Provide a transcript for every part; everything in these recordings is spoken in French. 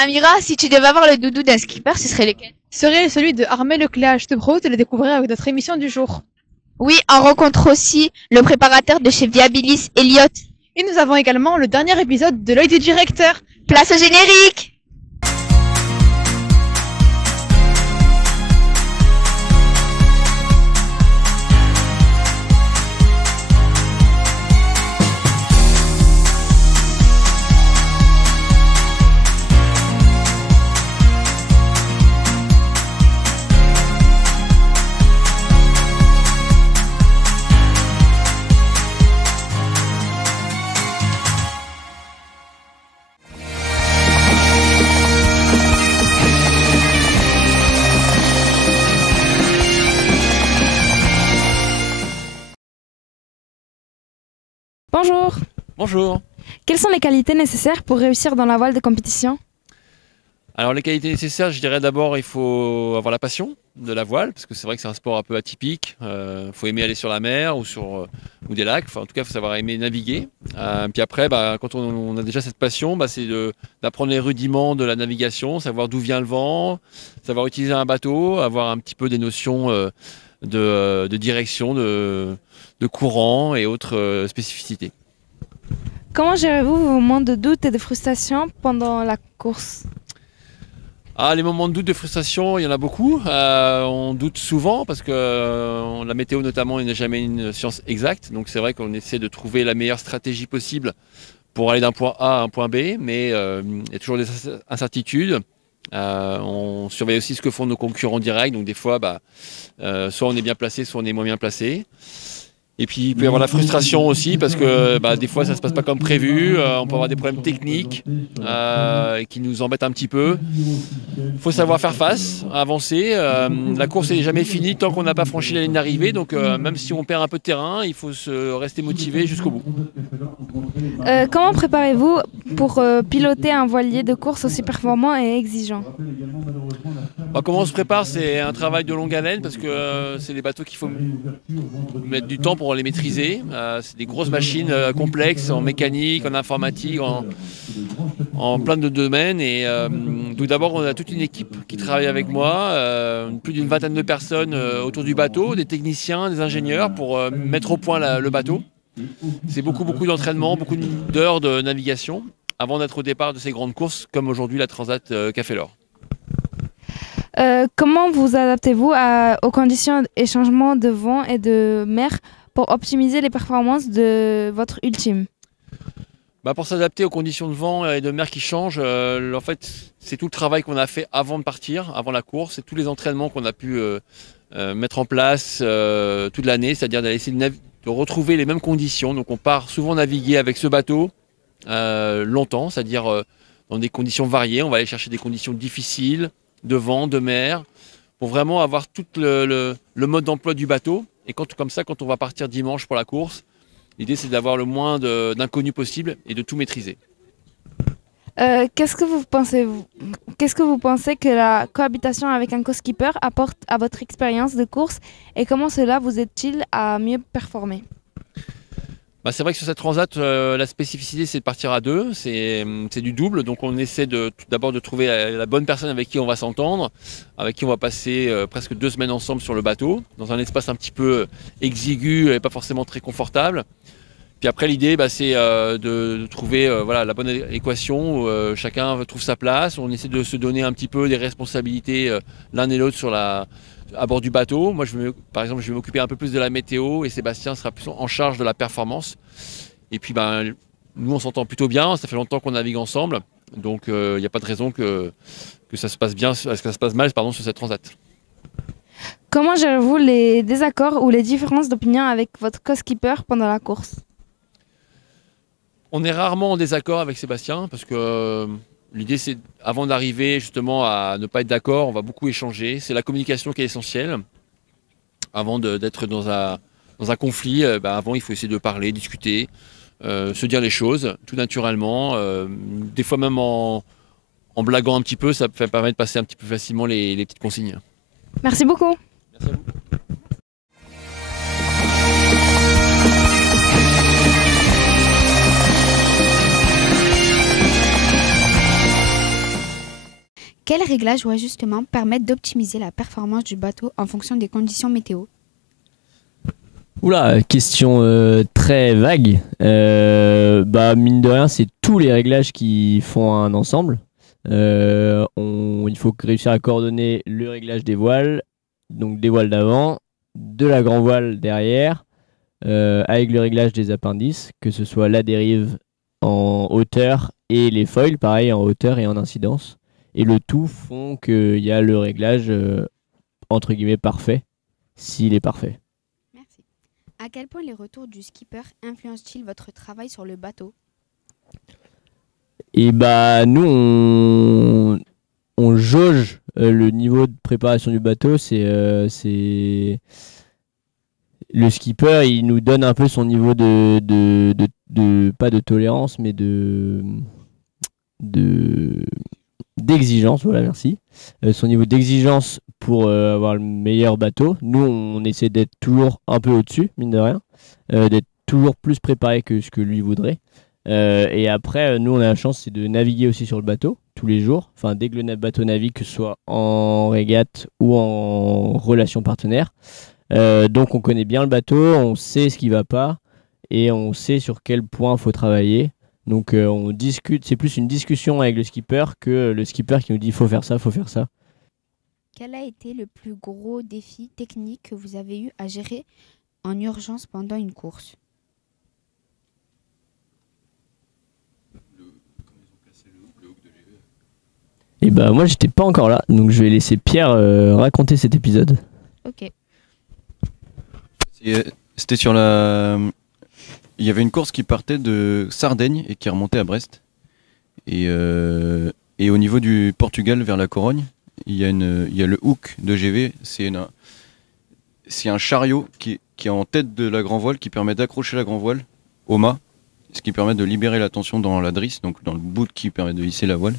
Amira, si tu devais avoir le doudou d'un skipper, ce serait lequel? Serait celui de Armel Lecléa. Je te propose de le découvrir avec notre émission du jour. Oui, on rencontre aussi le préparateur de chez Viabilis, Elliot. Et nous avons également le dernier épisode de l'œil du directeur. Place au générique! Bonjour. Bonjour. Quelles sont les qualités nécessaires pour réussir dans la voile de compétition? Alors les qualités nécessaires, je dirais d'abord il faut avoir la passion de la voile, parce que c'est vrai que c'est un sport un peu atypique. Il faut aimer aller sur la mer ou des lacs, enfin, en tout cas il faut savoir aimer naviguer. Puis après, quand on a déjà cette passion, c'est d'apprendre les rudiments de la navigation, savoir d'où vient le vent, savoir utiliser un bateau, avoir un petit peu des notions de direction, de courant et autres spécificités. Comment gérez-vous vos moments de doute et de frustration pendant la course? Les moments de doute, de frustration, il y en a beaucoup. On doute souvent parce que la météo notamment n'est jamais une science exacte. Donc c'est vrai qu'on essaie de trouver la meilleure stratégie possible pour aller d'un point A à un point B. Mais il y a toujours des incertitudes. On surveille aussi ce que font nos concurrents directs. Donc des fois, soit on est bien placé, soit on est moins bien placé. Et puis il peut y avoir la frustration aussi parce que des fois ça ne se passe pas comme prévu, on peut avoir des problèmes techniques qui nous embêtent un petit peu. Il faut savoir faire face, avancer. La course n'est jamais finie tant qu'on n'a pas franchi la ligne d'arrivée, donc même si on perd un peu de terrain, il faut rester motivé jusqu'au bout. Comment préparez-vous pour piloter un voilier de course aussi performant et exigeant? Comment on se prépare, c'est un travail de longue haleine parce que c'est des bateaux qu'il faut mettre du temps pour les maîtriser. C'est des grosses machines complexes en mécanique, en informatique, en plein de domaines. Et donc d'abord, on a toute une équipe qui travaille avec moi, plus d'une vingtaine de personnes autour du bateau, des techniciens, des ingénieurs pour mettre au point le bateau. C'est beaucoup d'entraînement, beaucoup d'heures de navigation avant d'être au départ de ces grandes courses comme aujourd'hui la Transat Café l'Or. Comment vous adaptez-vous aux conditions et changements de vent et de mer pour optimiser les performances de votre ultime? Pour s'adapter aux conditions de vent et de mer qui changent, en fait, c'est tout le travail qu'on a fait avant de partir, avant la course, et tous les entraînements qu'on a pu mettre en place toute l'année, c'est-à-dire d'essayer de retrouver les mêmes conditions. Donc on part souvent naviguer avec ce bateau longtemps, c'est-à-dire dans des conditions variées. On va aller chercher des conditions difficiles, de vent, de mer, pour vraiment avoir tout le mode d'emploi du bateau. Et comme ça, quand on va partir dimanche pour la course, l'idée c'est d'avoir le moins d'inconnus possible et de tout maîtriser. Qu'est-ce que vous pensez que la cohabitation avec un co-skipper apporte à votre expérience de course et comment cela vous aide-t-il à mieux performer? C'est vrai que sur cette transat, la spécificité c'est de partir à deux, c'est du double, donc on essaie d'abord de trouver la bonne personne avec qui on va s'entendre, avec qui on va passer presque 2 semaines ensemble sur le bateau, dans un espace un petit peu exigu et pas forcément très confortable. Puis après l'idée c'est de trouver la bonne équation où chacun trouve sa place, on essaie de se donner un petit peu des responsabilités l'un et l'autre à bord du bateau. Moi, par exemple, je vais m'occuper un peu plus de la météo et Sébastien sera plus en charge de la performance. Et puis, nous, on s'entend plutôt bien. Ça fait longtemps qu'on navigue ensemble. Donc, il n'y a pas de raison que ça se passe bien, que ça se passe mal sur cette transat. Comment gérez-vous les désaccords ou les différences d'opinion avec votre co-skipper pendant la course? On est rarement en désaccord avec Sébastien parce que l'idée, c'est avant d'arriver justement à ne pas être d'accord, on va beaucoup échanger. C'est la communication qui est essentielle. Avant d'être dans un conflit, avant, il faut essayer de parler, discuter, se dire les choses tout naturellement. Des fois même en blaguant un petit peu, ça permet de passer un petit peu facilement les petites consignes. Merci beaucoup. Merci à vous. Quels réglages ou ajustements permettent d'optimiser la performance du bateau en fonction des conditions météo? Oula, question très vague. Mine de rien, c'est tous les réglages qui font un ensemble. Il faut réussir à coordonner le réglage des voiles, donc des voiles d'avant, de la grand voile derrière, avec le réglage des appendices, que ce soit la dérive en hauteur et les foils, pareil, en hauteur et en incidence. Et le tout font qu'il y a le réglage, entre guillemets, parfait, s'il est parfait. Merci. À quel point les retours du skipper influencent-ils votre travail sur le bateau? Et nous, on jauge le niveau de préparation du bateau. C'est le skipper, il nous donne un peu son niveau pas de tolérance, mais d'exigence. Voilà, merci. Son niveau d'exigence pour avoir le meilleur bateau. Nous, on essaie d'être toujours un peu au-dessus, mine de rien, d'être toujours plus préparé que ce que lui voudrait. Et après, nous, on a la chance, c'est de naviguer aussi sur le bateau tous les jours. Enfin, dès que le bateau navigue, que ce soit en régate ou en relation partenaire. Donc, on connaît bien le bateau, on sait ce qui va pas et on sait sur quel point il faut travailler. Donc, on discute. C'est plus une discussion avec le skipper que le skipper qui nous dit faut faire ça, faut faire ça. Quel a été le plus gros défi technique que vous avez eu à gérer en urgence pendant une course? Et moi, j'étais pas encore là, donc je vais laisser Pierre raconter cet épisode. Ok. C'était sur la... Il y avait une course qui partait de Sardaigne et qui remontait à Brest. Et au niveau du Portugal vers la Corogne, il y a le hook de GV. C'est un chariot qui est en tête de la grand voile, qui permet d'accrocher la grand voile au mât, ce qui permet de libérer la tension dans la drisse, donc dans le bout qui permet de hisser la voile.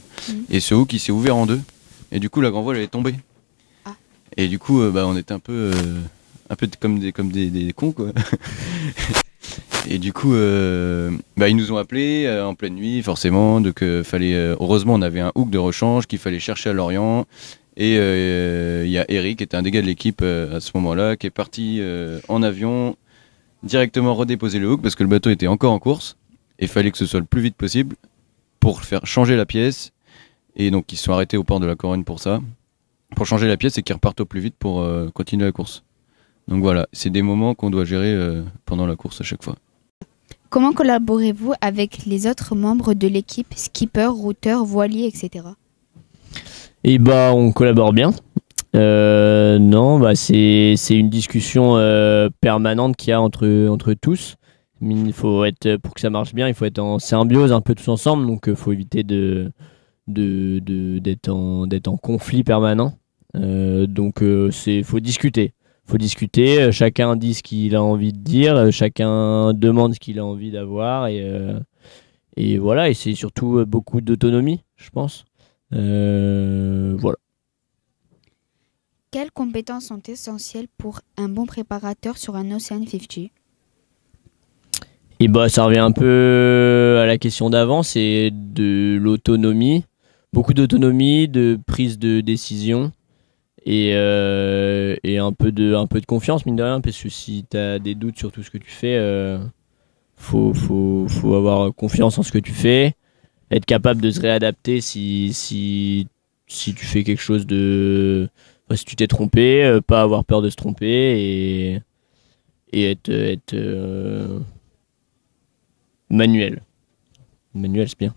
Et ce hook, il s'est ouvert en deux. Et du coup, la grand voile, elle est tombée. Ah. Et du coup, on était un peu comme des cons, quoi. Et du coup, ils nous ont appelés en pleine nuit, forcément. Donc, heureusement, on avait un hook de rechange qu'il fallait chercher à Lorient. Et il y a Eric, qui était un des gars de l'équipe à ce moment-là, qui est parti en avion, directement redéposer le hook parce que le bateau était encore en course. Et il fallait que ce soit le plus vite possible pour faire changer la pièce. Et donc, ils se sont arrêtés au port de la Corogne pour ça. Pour changer la pièce et qu'ils repartent au plus vite pour continuer la course. Donc voilà, c'est des moments qu'on doit gérer pendant la course à chaque fois. Comment collaborez-vous avec les autres membres de l'équipe, skipper, routeur, voilier, etc.? Et on collabore bien. C'est une discussion permanente qu'il y a entre tous. Il faut pour que ça marche bien, il faut être en symbiose un peu tous ensemble. Donc il faut éviter d'être en conflit permanent. Faut discuter. Chacun dit ce qu'il a envie de dire, chacun demande ce qu'il a envie d'avoir et voilà, et c'est surtout beaucoup d'autonomie, je pense. Voilà. Quelles compétences sont essentielles pour un bon préparateur sur un Ocean 50? Et ça revient un peu à la question d'avant, c'est de l'autonomie, beaucoup d'autonomie, de prise de décision. Et un peu de confiance, mine de rien, parce que si tu as des doutes sur tout ce que tu fais, faut avoir confiance en ce que tu fais, être capable de se réadapter si tu fais quelque chose si tu t'es trompé, pas avoir peur de se tromper et être manuel. Manuel, c'est bien.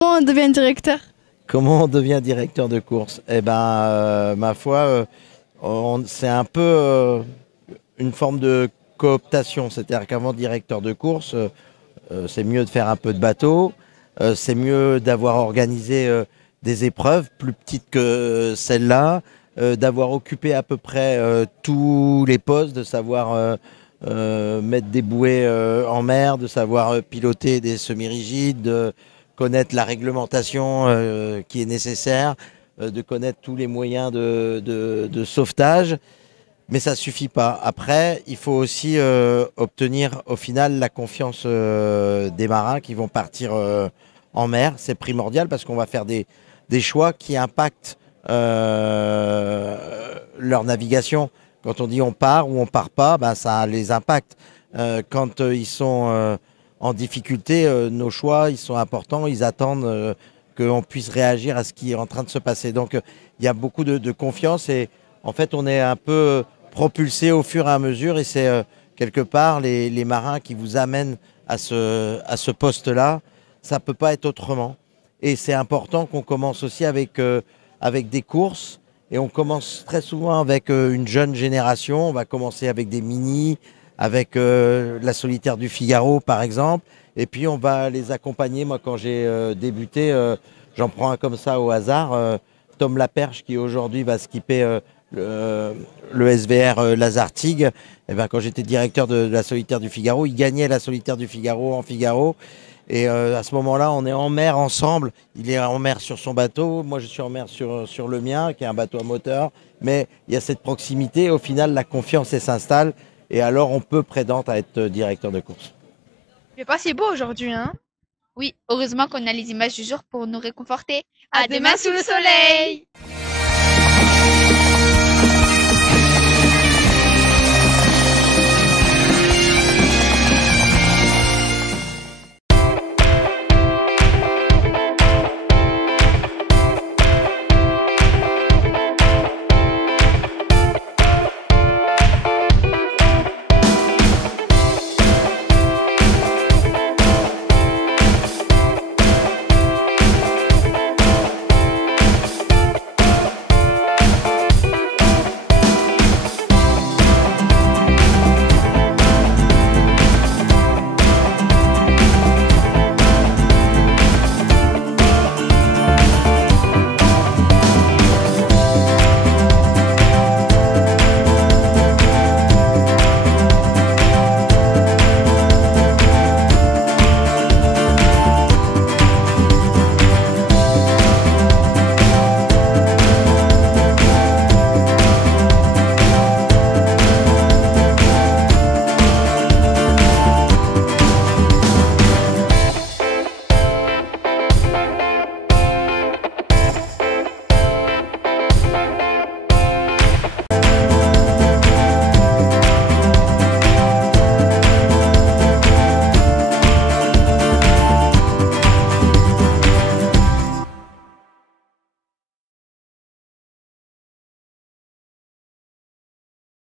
Comment on devient directeur? Comment on devient directeur de course? Ma foi, c'est un peu une forme de cooptation. C'est-à-dire qu'avant directeur de course, c'est mieux de faire un peu de bateau, c'est mieux d'avoir organisé des épreuves plus petites que celle-là, d'avoir occupé à peu près tous les postes, de savoir mettre des bouées en mer, de savoir piloter des semi-rigides, de connaître la réglementation qui est nécessaire, de connaître tous les moyens de sauvetage. Mais ça suffit pas. Après, il faut aussi obtenir au final la confiance des marins qui vont partir en mer. C'est primordial parce qu'on va faire des choix qui impactent leur navigation. Quand on dit on part ou on part pas, ben, ça les impacte. Quand ils sont en difficulté, nos choix, ils sont importants. Ils attendent qu'on puisse réagir à ce qui est en train de se passer. Donc, il y a beaucoup de confiance et en fait, on est un peu propulsé au fur et à mesure et c'est quelque part les marins qui vous amènent à ce poste-là. Ça ne peut pas être autrement. Et c'est important qu'on commence aussi avec des courses. Et on commence très souvent avec une jeune génération. On va commencer avec des mini, avec la solitaire du Figaro, par exemple. Et puis, on va les accompagner. Moi, quand j'ai débuté, j'en prends un comme ça au hasard. Tom Laperche, qui aujourd'hui va skipper le SVR Lazartigue. Et ben, quand j'étais directeur de la solitaire du Figaro, il gagnait la solitaire du Figaro en Figaro. Et à ce moment-là, on est en mer ensemble. Il est en mer sur son bateau. Moi, je suis en mer sur le mien, qui est un bateau à moteur. Mais il y a cette proximité. Au final, la confiance s'installe. Et alors, on peut prétendre à être directeur de course. Il est pas si beau aujourd'hui, hein? Oui, heureusement qu'on a les images du jour pour nous réconforter. À demain sous le soleil!